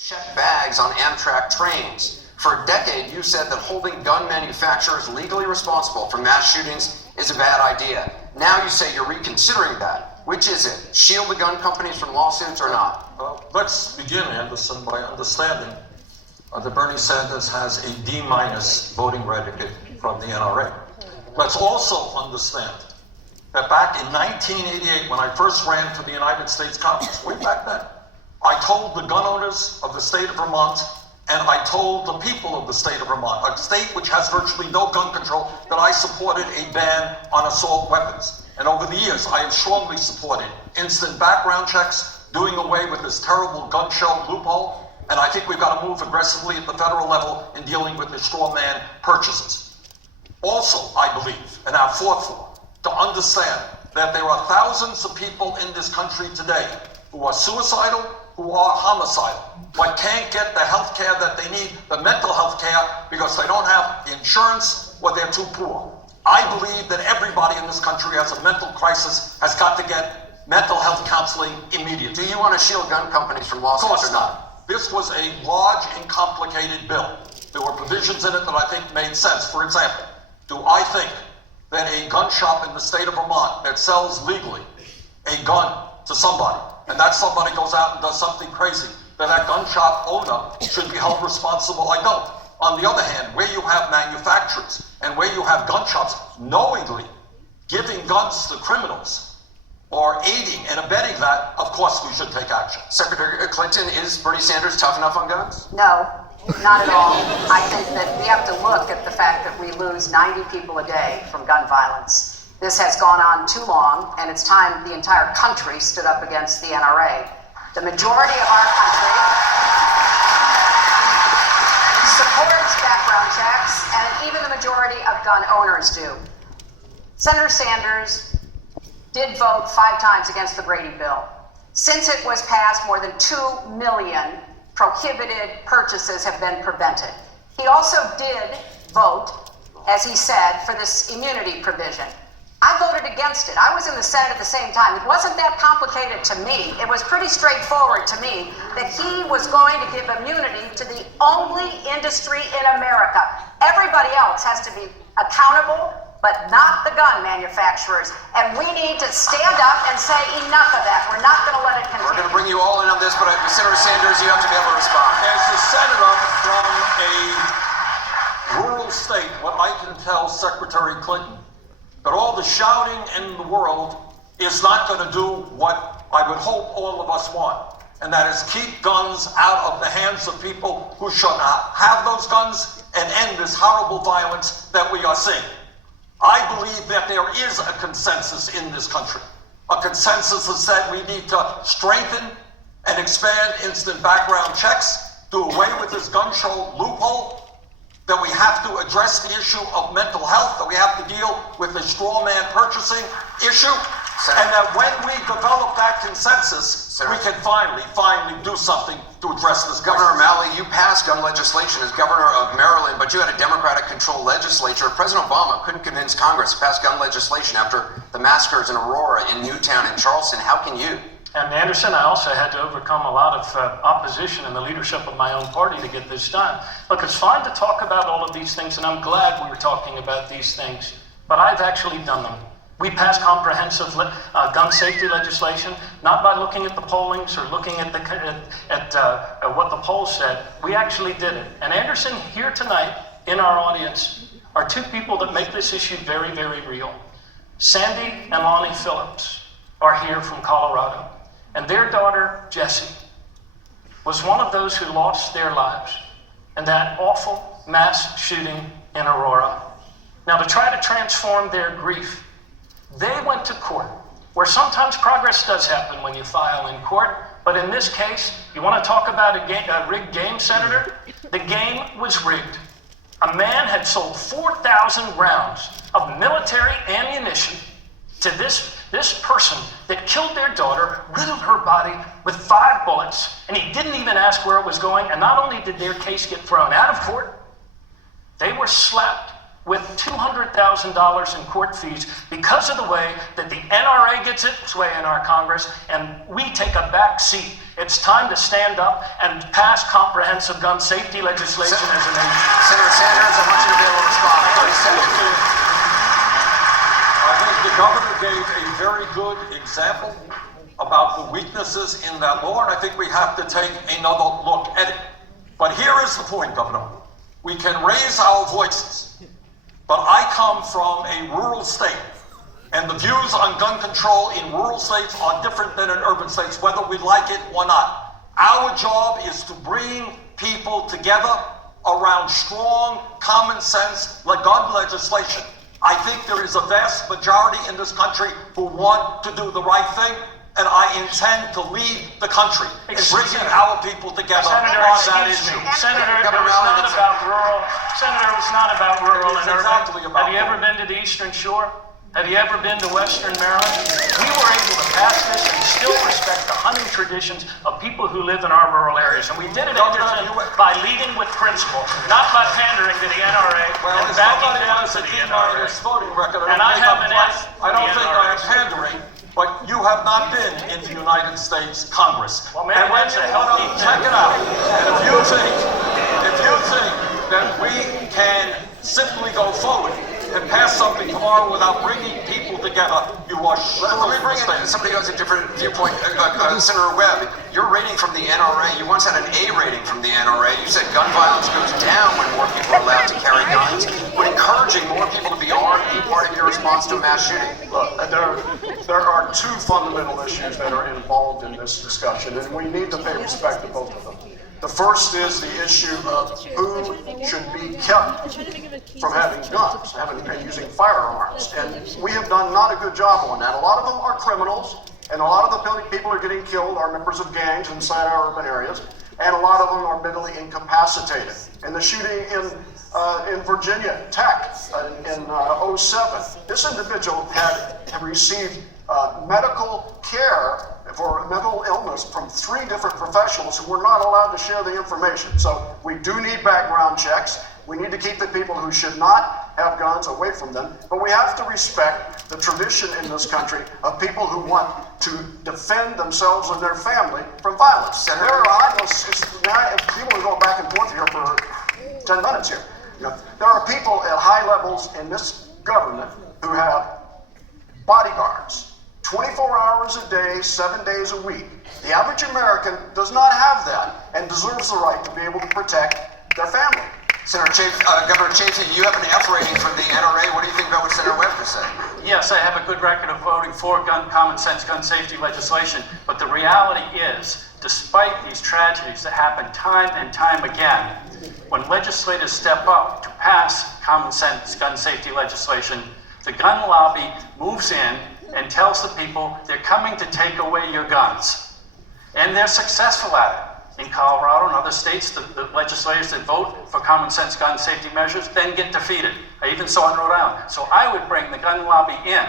check bags on Amtrak trains. For a decade, you said that holding gun manufacturers legally responsible for mass shootings is a bad idea. Now you say you're reconsidering that. Which is it? Shield the gun companies from lawsuits or not? Well, let's begin, Anderson, by understanding that Bernie Sanders has a D- voting record from the NRA. Let's also understand that back in 1988, when I first ran for the United States Congress, way back then, I told the gun owners of the state of Vermont, and I told the people of the state of Vermont, a state which has virtually no gun control, that I supported a ban on assault weapons. And over the years, I have strongly supported instant background checks, doing away with this terrible gun show loophole, and I think we've got to move aggressively at the federal level in dealing with the straw man purchases. Also, I believe, and have fought for, to understand that there are thousands of people in this country today who are suicidal, who are homicidal, but can't get the health care that they need, the mental health care, because they don't have insurance or they're too poor. I believe that everybody in this country has a mental crisis, has got to get mental health counseling immediately. Do you want to shield gun companies from lawsuits or not? This was a large and complicated bill. There were provisions in it that I think made sense. For example, do I think that a gun shop in the state of Vermont that sells legally a gun to somebody, and that somebody goes out and does something crazy, that gun shop owner should be held responsible? I don't. On the other hand, where you have manufacturers and where you have gun shops knowingly giving guns to criminals or aiding and abetting that, of course we should take action. Secretary Clinton, is Bernie Sanders tough enough on guns? No, not at all. I think that we have to look at the fact that we lose 90 people a day from gun violence. This has gone on too long, and it's time the entire country stood up against the NRA. The majority of our country supports background checks, and even the majority of gun owners do. Senator Sanders did vote 5 times against the Brady bill. Since it was passed, more than 2 million prohibited purchases have been prevented. He also did vote, as he said, for this immunity provision. I voted against it. I was in the Senate at the same time. It wasn't that complicated to me. It was pretty straightforward to me that he was going to give immunity to the only industry in America. Everybody else has to be accountable, but not the gun manufacturers. And we need to stand up and say enough of that. We're not going to let it continue. We're going to bring you all in on this, but Senator Sanders, you have to be able to respond. As the senator from a rural state, what I can tell Secretary Clinton, that all the shouting in the world is not going to do what I would hope all of us want, and that is keep guns out of the hands of people who should not have those guns and end this horrible violence that we are seeing. I believe that there is a consensus in this country. A consensus that said we need to strengthen and expand instant background checks, do away with this gun show loophole, that we have to address the issue of mental health, that we have to deal with the straw man purchasing issue, and that when we develop that consensus, we can finally do something to address this crisis. Governor O'Malley, you passed gun legislation as governor of Maryland, but you had a Democratic-controlled legislature. President Obama couldn't convince Congress to pass gun legislation after the massacres in Aurora, in Newtown, and Charleston. How can you? And Anderson, I also had to overcome a lot of opposition in the leadership of my own party to get this done. Look, it's fine to talk about all of these things, and I'm glad we were talking about these things, but I've actually done them. We passed comprehensive gun safety legislation, not by looking at the pollings or looking at what the polls said. We actually did it. And Anderson, here tonight in our audience are 2 people that make this issue very, very real. Sandy and Lonnie Phillips are here from Colorado. And their daughter, Jessie, was one of those who lost their lives in that awful mass shooting in Aurora. Now, to try to transform their grief, they went to court, where sometimes progress does happen when you file in court. But in this case, you want to talk about a rigged game, Senator? The game was rigged. A man had sold 4,000 rounds of military ammunition to this person that killed their daughter, riddled her body with 5 bullets, and he didn't even ask where it was going. And not only did their case get thrown out of court, they were slapped with $200,000 in court fees because of the way that the NRA gets its way in our Congress and we take a back seat. It's time to stand up and pass comprehensive gun safety legislation as a nation. Senator Sanders, I want you to be able to respond. 30 seconds. I think the governor gave a very good example about the weaknesses in that law, and I think we have to take another look at it. But here is the point, Governor. We can raise our voices, but I come from a rural state, and the views on gun control in rural states are different than in urban states, whether we like it or not. Our job is to bring people together around strong, common sense gun legislation. I think there is a vast majority in this country who want to do the right thing, and I intend to lead the country in bringing our people together Senator, on that excuse issue. me. Senator, it was not about rural. Senator, it was not about rural and urban. Exactly about Have you ever been to the Eastern Shore? Have you ever been to Western Maryland? We were able to pass this and still respect the hunting traditions of people who live in our rural areas. And we did it, Anderson, by leading with principle, not by pandering to the NRA and backing down to the NRA. Voting record, And I haven't asked I don't think I am NRA. pandering, but you have not been in the United States Congress. Well, maybe And when that's you a healthy check it out. And if you think that we can simply go forward and pass something tomorrow without bringing people together, you are Let me bring in somebody who has a different viewpoint. Senator Webb, your rating from the NRA, you once had an A rating from the NRA. You said gun violence goes down when more people are allowed to carry guns. Would encouraging more people to be armed be part of your response to a mass shooting? Look, there are two fundamental issues that are involved in this discussion, and we need to pay respect to both of them. The first is the issue of who should be kept from having guns, and using firearms. And we have done not a good job on that. A lot of them are criminals, and a lot of the people who are getting killed are members of gangs inside our urban areas, and a lot of them are mentally incapacitated. And the shooting in Virginia Tech in 07, this individual had received medical care for mental illness from 3 different professionals who were not allowed to share the information. So we do need background checks. We need to keep the people who should not have guns away from them. But we have to respect the tradition in this country of people who want to defend themselves and their family from violence. And there are people are going back and forth here for 10 minutes here. There are people at high levels in this government who have bodyguards. 24 hours a day, 7 days a week. The average American does not have that and deserves the right to be able to protect their family. Governor Chafee, you have an F rating from the NRA. What do you think about what Senator Webb just said? Yes, I have a good record of voting for common sense gun safety legislation, but the reality is, despite these tragedies that happen time and time again, when legislators step up to pass common sense gun safety legislation, the gun lobby moves in and tells the people they're coming to take away your guns. And they're successful at it. In Colorado and other states, the legislators that vote for common sense gun safety measures then get defeated. I even saw in Rhode Island. So I would bring the gun lobby in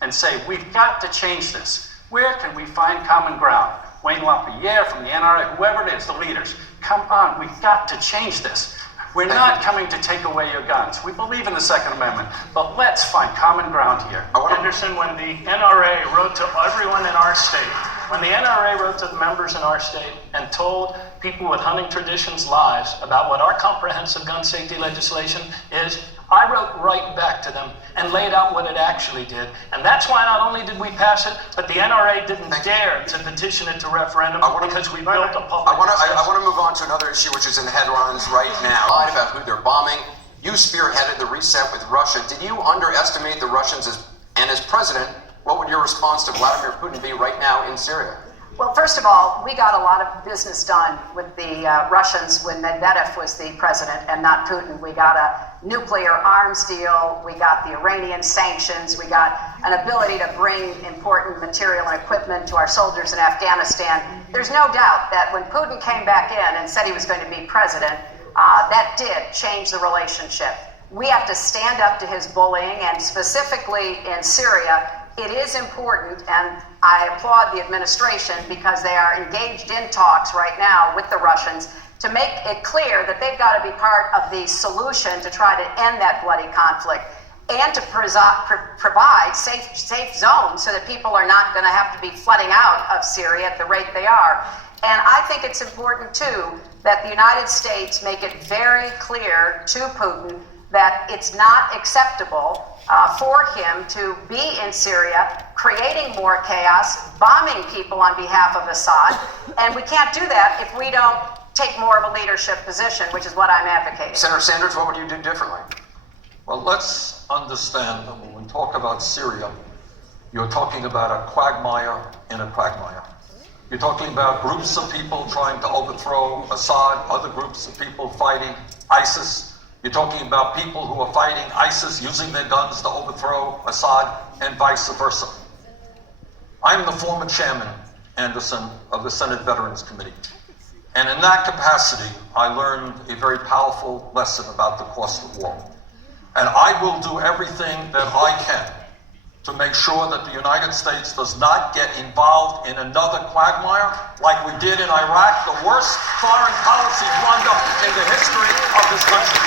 and say, we've got to change this. Where can we find common ground? Wayne LaPierre from the NRA, whoever it is, the leaders, come on, we've got to change this. We're not coming to take away your guns. We believe in the Second Amendment, but let's find common ground here. Anderson, when the NRA wrote to everyone in our state, when the NRA wrote to the members in our state and told people with hunting traditions lies about what our comprehensive gun safety legislation is, I wrote right back to them and laid out what it actually did. And that's why not only did we pass it, but the NRA didn't dare to petition it to referendum because we built a public I want to move on to another issue which is in the headlines right now. Lied about who they're bombing. You spearheaded the reset with Russia. Did you underestimate the Russians as president? What would your response to Vladimir Putin be right now in Syria? Well, first of all, we got a lot of business done with the Russians when Medvedev was the president and not Putin. We got a nuclear arms deal. We got the Iranian sanctions. We got an ability to bring important material and equipment to our soldiers in Afghanistan. There's no doubt that when Putin came back in and said he was going to be president, that did change the relationship. We have to stand up to his bullying, and specifically in Syria, it is important, and I applaud the administration because they are engaged in talks right now with the Russians to make it clear that they've got to be part of the solution to try to end that bloody conflict and to provide safe zones so that people are not going to have to be flooding out of Syria at the rate they are. And I think it's important, too, that the United States make it very clear to Putin that it's not acceptable for him to be in Syria, creating more chaos, bombing people on behalf of Assad. And we can't do that if we don't take more of a leadership position, which is what I'm advocating. Senator Sanders, what would you do differently? Well, let's understand that when we talk about Syria, you're talking about a quagmire in a quagmire. You're talking about groups of people trying to overthrow Assad, other groups of people fighting ISIS. You're talking about people who are fighting ISIS using their guns to overthrow Assad, and vice versa. I'm the former chairman, Anderson, of the Senate Veterans Committee. And in that capacity, I learned a very powerful lesson about the cost of war. And I will do everything that I can to make sure that the United States does not get involved in another quagmire like we did in Iraq, the worst foreign policy blunder in the history of this country.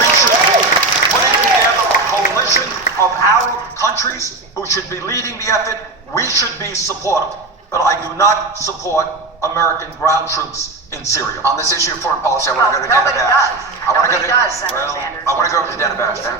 We should be putting together a coalition of Arab countries who should be leading the effort. We should be supportive, but I do not support American ground troops in Syria. On this issue of foreign policy, I want to go to Dana Bash. Nobody does, Senator Sanders. I want to go over to Dana Bash now.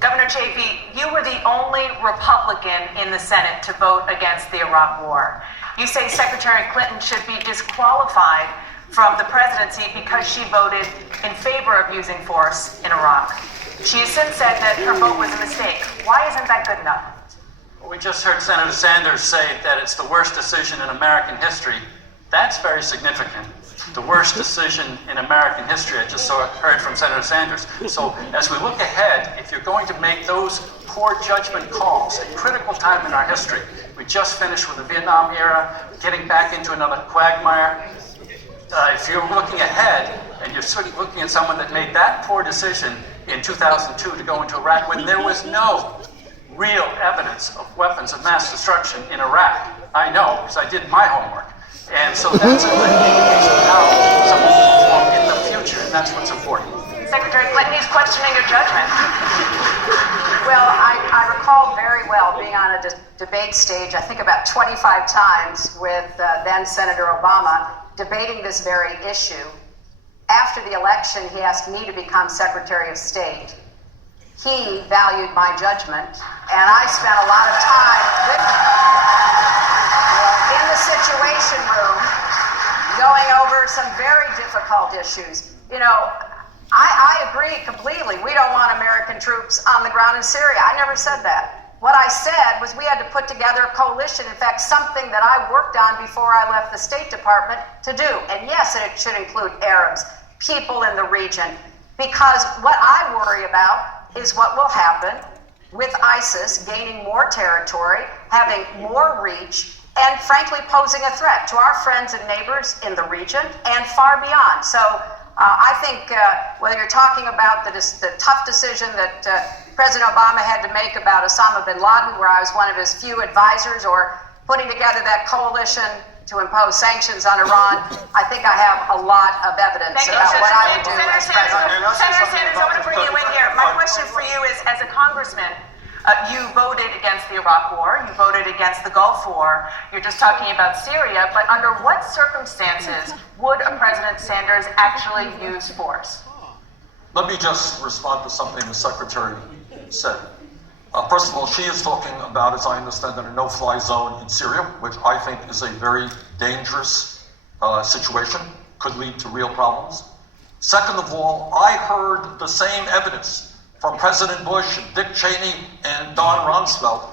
Governor JP, you were the only Republican in the Senate to vote against the Iraq War. You say Secretary Clinton should be disqualified from the presidency because she voted in favor of using force in Iraq. She has since said that her vote was a mistake. Why isn't that good enough? Well, we just heard Senator Sanders say that it's the worst decision in American history. That's very significant. The worst decision in American history, I just heard from Senator Sanders. So as we look ahead, if you're going to make those poor judgment calls, a critical time in our history, we just finished with the Vietnam era, getting back into another quagmire. If you're looking ahead and you're sort of looking at someone that made that poor decision in 2002 to go into Iraq when there was no real evidence of weapons of mass destruction in Iraq, I know because I did my homework. And so that's a indication of how someone will perform in the future, and that's what's important. Secretary Clinton, he's questioning your judgment. Well, I recall very well being on a debate stage, I think about 25 times, with then Senator Obama, debating this very issue. After the election, he asked me to become Secretary of State. He valued my judgment, and I spent a lot of time with him in the Situation Room, going over some very difficult issues. You know, I agree completely. We don't want American troops on the ground in Syria. I never said that. What I said was we had to put together a coalition, in fact, something that I worked on before I left the State Department to do. And yes, it should include Arabs, people in the region, because what I worry about is what will happen with ISIS gaining more territory, having more reach, and frankly posing a threat to our friends and neighbors in the region and far beyond. So I think whether you're talking about the tough decision that President Obama had to make about Osama bin Laden, where I was one of his few advisors, or putting together that coalition to impose sanctions on Iran, I think I have a lot of evidence about what I would do as president. Senator Sanders, I want to bring you in here. My question for you is, as a congressman, you voted against the Iraq War, you voted against the Gulf War, you're just talking about Syria, but under what circumstances would a President Sanders actually use force? Let me just respond to something the Secretary said. First of all, she is talking about, as I understand it, a no-fly zone in Syria, which I think is a very dangerous situation, could lead to real problems. Second of all, I heard the same evidence from President Bush, Dick Cheney, and Don Rumsfeld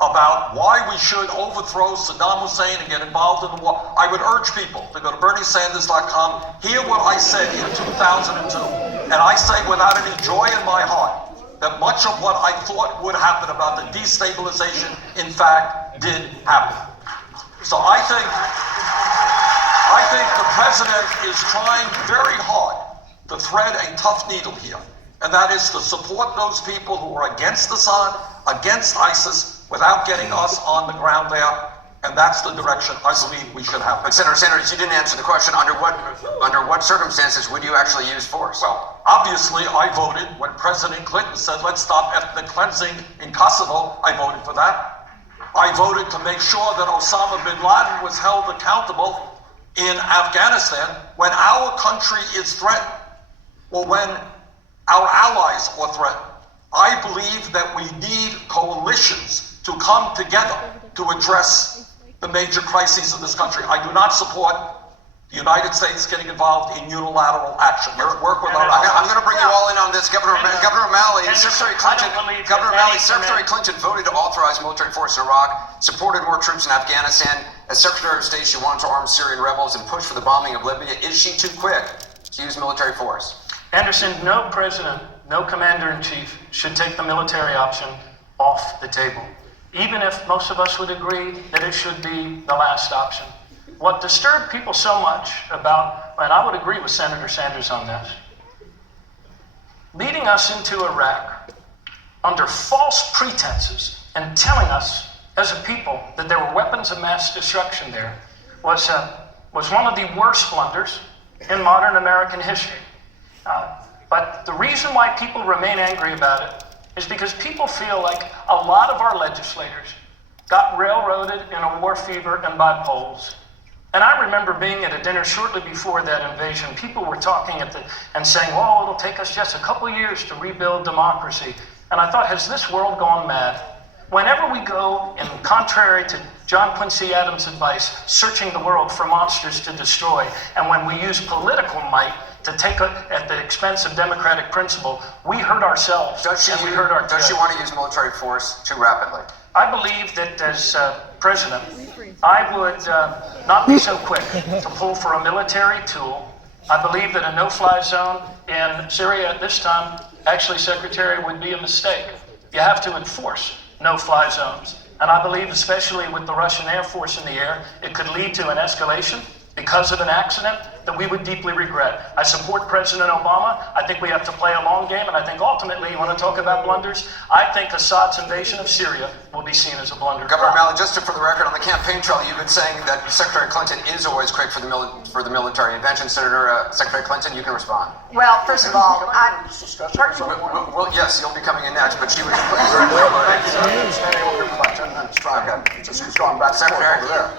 about why we should overthrow Saddam Hussein and get involved in the war. I would urge people to go to BernieSanders.com, hear what I said in 2002, and I say without any joy in my heart that much of what I thought would happen about the destabilization, in fact, did happen. So I think the president is trying very hard to thread a tough needle here. And that is to support those people who are against Assad, against ISIS, without getting us on the ground there, and that's the direction I believe we should have. But Senator Sanders, you didn't answer the question. Under what circumstances would you actually use force? Well, obviously, I voted when President Clinton said, let's stop ethnic cleansing in Kosovo. I voted for that. I voted to make sure that Osama bin Laden was held accountable in Afghanistan when our country is threatened, or when our allies are threatened. I believe that we need coalitions to come together to address the major crises of this country. I do not support the United States getting involved in unilateral action. Let's work with our allies. I'm going to bring you all in on this. Governor O'Malley, Secretary Clinton, Secretary Clinton voted to authorize military force in Iraq, supported more troops in Afghanistan. As Secretary of State, she wanted to arm Syrian rebels and push for the bombing of Libya. Is she too quick to use military force? Anderson, no president, no commander-in-chief should take the military option off the table, even if most of us would agree that it should be the last option. What disturbed people so much about, and I would agree with Senator Sanders on this, leading us into Iraq under false pretenses and telling us as a people that there were weapons of mass destruction there was one of the worst blunders in modern American history. But the reason why people remain angry about it is because people feel like a lot of our legislators got railroaded in a war fever and by polls. And I remember being at a dinner shortly before that invasion. People were talking and saying, well, it'll take us just a couple years to rebuild democracy. And I thought, has this world gone mad? Whenever we go, in contrary to John Quincy Adams' advice, searching the world for monsters to destroy, and when we use political might to take at the expense of democratic principle, we hurt ourselves. Does she want to use military force too rapidly? I believe that as president, I would not be so quick to pull for a military tool. I believe that a no-fly zone in Syria at this time, actually, Secretary, would be a mistake. You have to enforce no-fly zones. And I believe, especially with the Russian Air Force in the air, it could lead to an escalation because of an accident that we would deeply regret. I support President Obama. I think we have to play a long game, and I think ultimately, you want to talk about blunders, I think Assad's invasion of Syria will be seen as a blunder. Governor O'Malley, just for the record, on the campaign trail, you've been saying that Secretary Clinton is always quick for the military intervention. Secretary Clinton, you can respond. Well, first of all, Well, yes, you'll be coming in next, but she was Standing over here for about 10 minutes, trying to, just she's gone back and forth over there.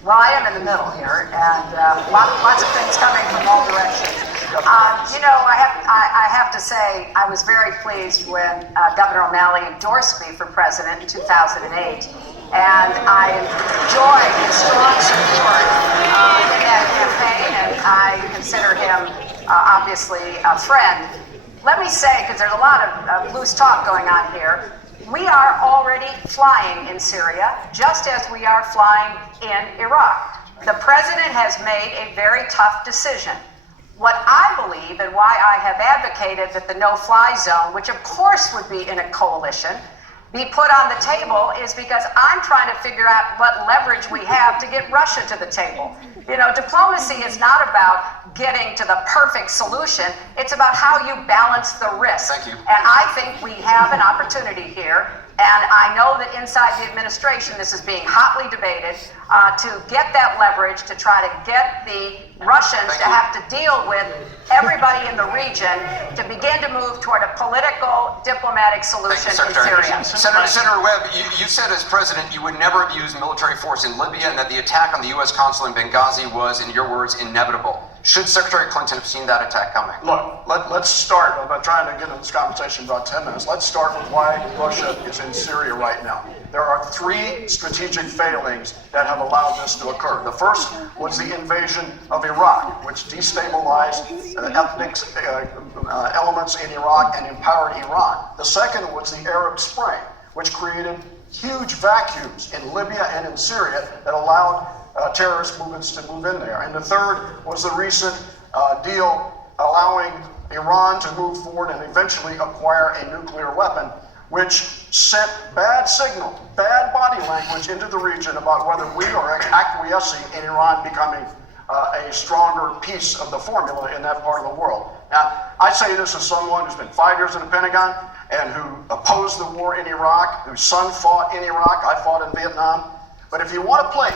Well, I am in the middle here, and lots of things coming from all directions. I have to say, I was very pleased when Governor O'Malley endorsed me for president in 2008, and I enjoyed his strong support in that campaign, and I consider him obviously a friend. Let me say, because there's a lot of loose talk going on here, we are already flying in Syria, just as we are flying in Iraq. The president has made a very tough decision. What I believe, and why I have advocated that the no-fly zone, which of course would be in a coalition, be put on the table, is because I'm trying to figure out what leverage we have to get Russia to the table. You know, diplomacy is not about getting to the perfect solution. It's about how you balance the risk. Thank you. And I think we have an opportunity here, and I know that inside the administration this is being hotly debated, to get that leverage to try to get the Russians to have to deal with everybody in the region to begin to move toward a political, diplomatic solution in Syria. Senator Webb, you said as president you would never have used military force in Libya and that the attack on the U.S. consulate in Benghazi was, in your words, inevitable. Should Secretary Clinton have seen that attack coming? Look, let's start. I'm not trying to get into this conversation in about 10 minutes. Let's start with why Russia is in Syria right now. There are three strategic failings that have allowed this to occur. The first was the invasion of Iraq, which destabilized ethnic elements in Iraq and empowered Iran. The second was the Arab Spring, which created huge vacuums in Libya and in Syria that allowed terrorist movements to move in there. And the third was the recent deal allowing Iran to move forward and eventually acquire a nuclear weapon, which sent bad signal, bad body language into the region about whether we are acquiescing in Iran becoming a stronger piece of the formula in that part of the world. Now, I say this as someone who's been 5 years in the Pentagon and who opposed the war in Iraq, whose son fought in Iraq. I fought in Vietnam. But if you want to play